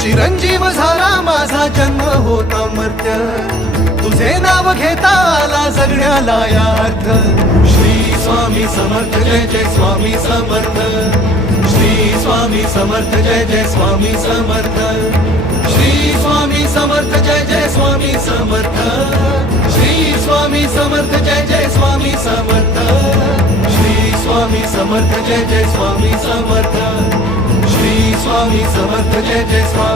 चिरंजीव झाला माझा जन्म होता मर्त्य, तुझे नाव घेता आला जगण्याला यार्थ. श्री स्वामी समर्थ जय जय स्वामी समर्थ. श्री स्वामी समर्थ जय जय स्वामी समर्थ. श्री स्वामी समर्थ जय जय स्वामी समर्थ. श्री स्वामी समर्थ जय जय स्वामी समर्थ. श्री स्वामी समर्थ जय जय स्वामी समर्थ. श्री स्वामी समर्थ जय जय स्वामी